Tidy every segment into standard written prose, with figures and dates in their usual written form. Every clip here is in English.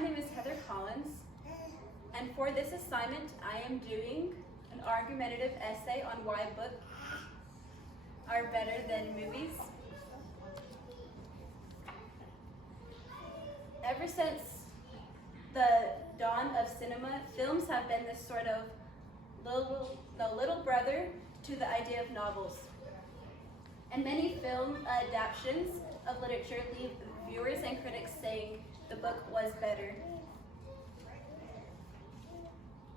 name is Heather Collins, and for this assignment, I am doing an argumentative essay on why books are better than movies. Ever since the dawn of cinema, films have been this sort of little brother to the idea of novels. And many film adaptations of literature leave viewers and critics saying the book was better.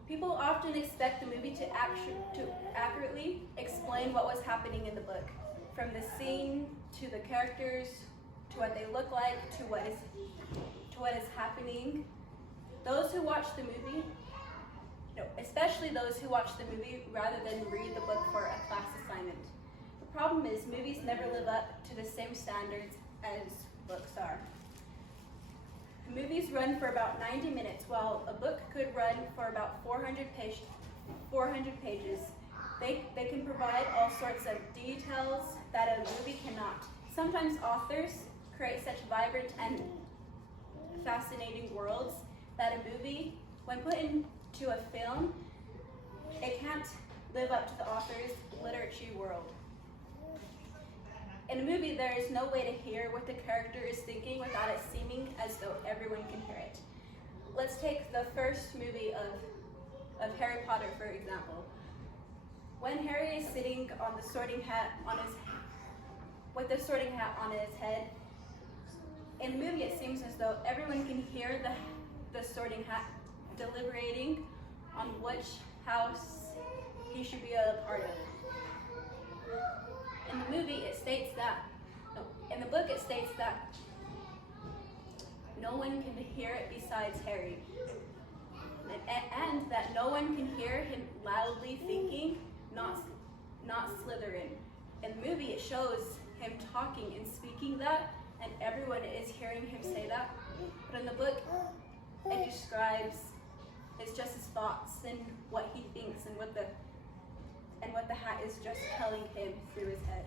People often expect the movie to accurately explain what was happening in the book, from the scene to the characters, to what they look like, to what is happening. Those who watch the movie, especially those who watch the movie rather than read the book for a class assignment. The problem is movies never live up to the same standards as books are. Movies run for about 90 minutes, while a book could run for about 400 pages. They can provide all sorts of details that a movie cannot. Sometimes authors create such vibrant and fascinating worlds that a movie, when put into a film, it can't live up to the author's literary world. In a movie, there is no way to hear what the character is thinking without it seeming as though everyone can hear it. Let's take the first movie of Harry Potter, for example. When Harry is sitting on the sorting hat with the sorting hat on his head, in the movie it seems as though everyone can hear the sorting hat deliberating on which house he should be a part of. In the movie, in the book, it states that no one can hear it besides Harry, and that no one can hear him loudly thinking, not Slytherin. In the movie, it shows him talking and speaking that, and everyone is hearing him say that. But in the book, it describes, it's just his thoughts and what he thinks and what the hat is just telling him through his head.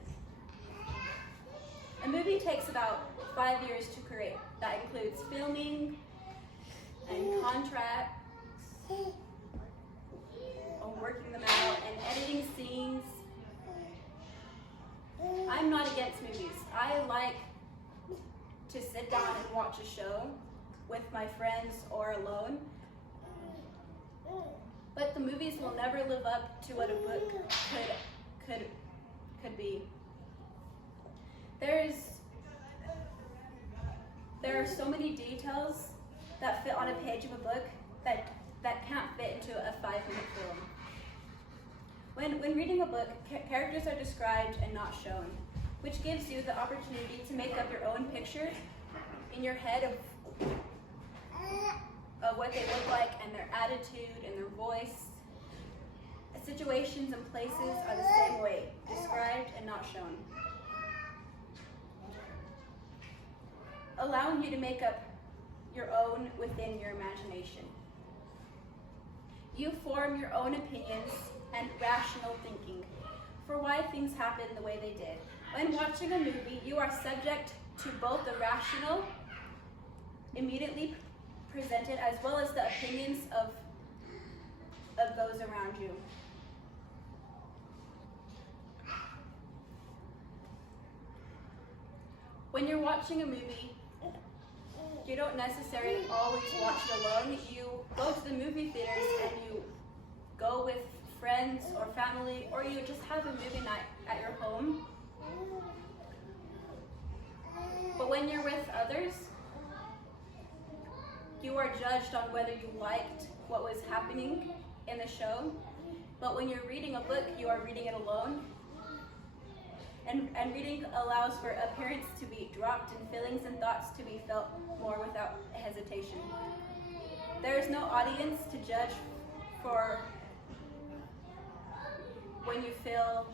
A movie takes about 5 years to create. That includes filming and contracts, working them out, and editing scenes. I'm not against movies. I like to sit down and watch a show with my friends or alone. But the movies will never live up to what a book could be. There are so many details that fit on a page of a book that can't fit into a 5-minute film. When reading a book, characters are described and not shown, which gives you the opportunity to make up your own picture in your head of what they look like and their attitude and their voice. The situations and places are the same way, described and not shown. Allowing you to make up your own within your imagination. You form your own opinions and rational thinking for why things happen the way they did. When watching a movie, you are subject to both the rational, immediately presented, as well as the opinions of those around you. When you're watching a movie, you don't necessarily always watch it alone. You go to the movie theaters and you go with friends or family, or you just have a movie night at your home. But when you're with others, you are judged on whether you liked what was happening in the show. But when you're reading a book, you are reading it alone. And reading allows for appearance to be dropped and feelings and thoughts to be felt more without hesitation. There is no audience to judge for when you feel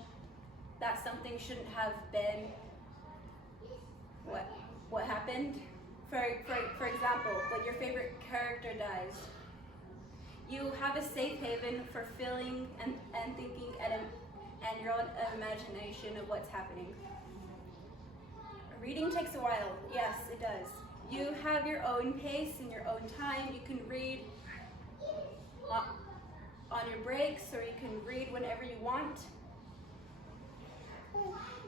that something shouldn't have been what happened. For example, when your favorite character dies, you have a safe haven for feeling and thinking and your own imagination of what's happening. Reading takes a while. Yes, it does. You have your own pace and your own time. You can read on your breaks, or you can read whenever you want.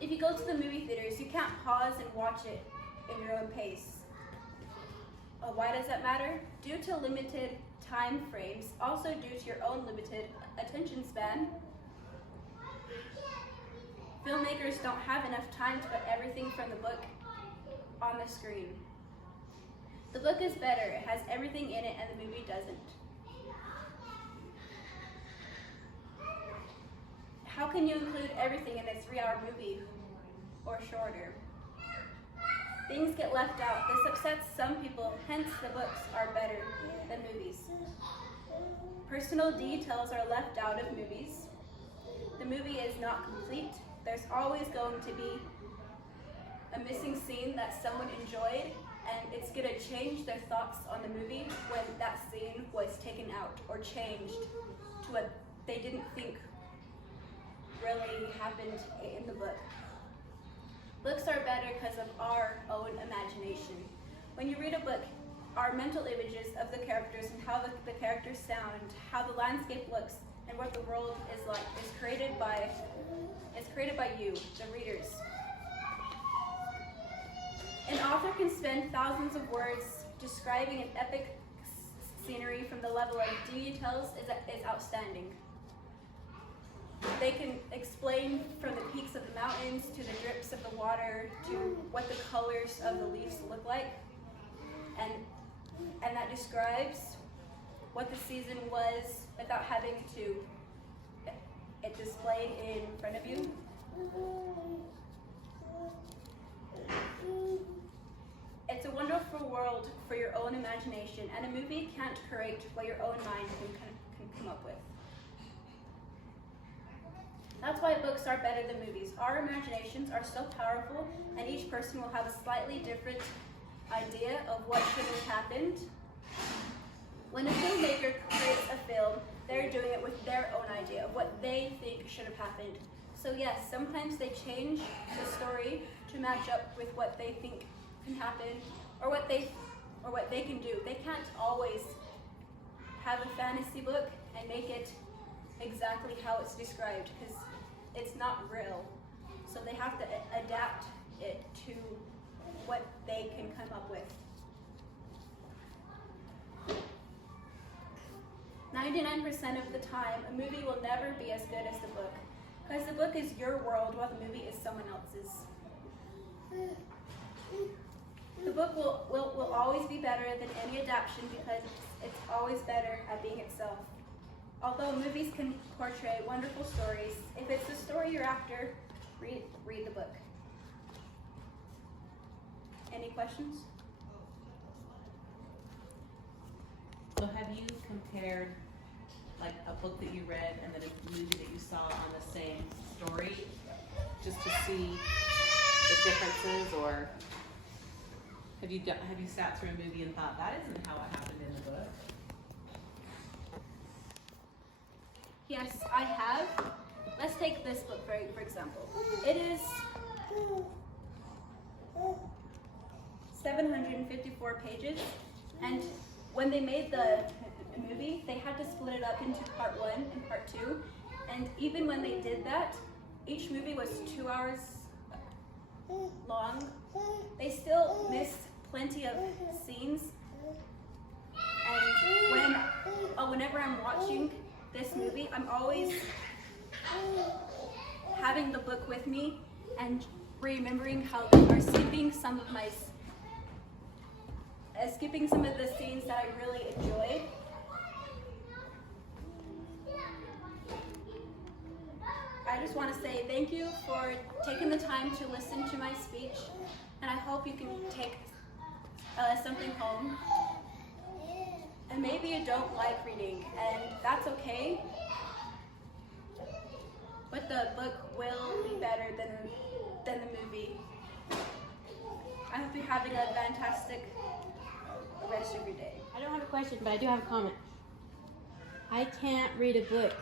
If you go to the movie theaters, you can't pause and watch it in your own pace. Why does that matter? Due to limited time frames, also due to your own limited attention span, filmmakers don't have enough time to put everything from the book on the screen. The book is better, it has everything in it, and the movie doesn't. How can you include everything in a 3-hour movie or shorter? Things get left out. This upsets some people, hence the books are better than movies. Personal details are left out of movies. The movie is not complete. There's always going to be a missing scene that someone enjoyed, and it's going to change their thoughts on the movie when that scene was taken out or changed to what they didn't think really happened in the book. Books are better because of our own imagination. When you read a book, our mental images of the characters and how the characters sound, how the landscape looks, and what the world is like is created by you, the readers. An author can spend thousands of words describing an epic scenery from the level of details is outstanding. They can explain from the peaks of the mountains to the drips of the water to what the colors of the leaves look like. And that describes what the season was without having to it displayed in front of you. It's a wonderful world for your own imagination, and a movie can't create what your own mind can come up with. That's why books are better than movies. Our imaginations are so powerful, and each person will have a slightly different idea of what should have happened. When a filmmaker creates a film, they're doing it with their own idea of what they think should have happened. So yes, sometimes they change the story to match up with what they think can happen, or what they can do. They can't always have a fantasy book and make it exactly how it's described, because it's not real. So they have to adapt it to what they can come up with. 99% of the time, a movie will never be as good as the book, because the book is your world while the movie is someone else's. The book will always be better than any adaptation because it's always better at being itself. Although movies can portray wonderful stories, if it's the story you're after, read the book. Any questions? So have you compared like a book that you read and then a movie that you saw on the same story just to see the differences, or have you sat through a movie and thought that isn't how it happened in the book? Yes, I have. Let's take this book for example. It is 754 pages, and when they made the movie, they had to split it up into part 1 and part 2, and even when they did that, each movie was 2 hours long. They still missed plenty of scenes, and whenever I'm watching this movie, I'm always having the book with me and remembering how they are skipping some of the scenes that I really enjoyed. I just want to say thank you for taking the time to listen to my speech, and I hope you can take something home. And maybe you don't like reading, and that's okay, but the book will be better than the movie. I hope you're having a fantastic rest of your day. I don't have a question, but I do have a comment. I can't read a book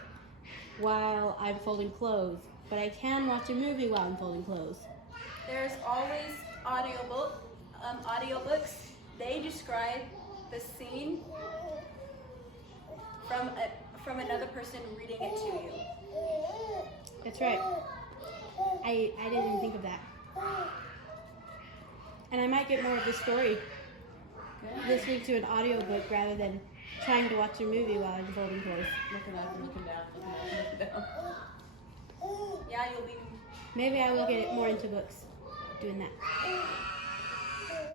while I'm folding clothes, but I can watch a movie while I'm folding clothes. There's always audiobooks. they describe the scene from another person reading it to you. That's right. I didn't even think of that. And I might get more of the story listening to an audiobook rather than trying to watch a movie while I'm folding clothes. Looking up and looking down, looking up and looking down. Yeah, you'll be. Maybe I will get more into books doing that.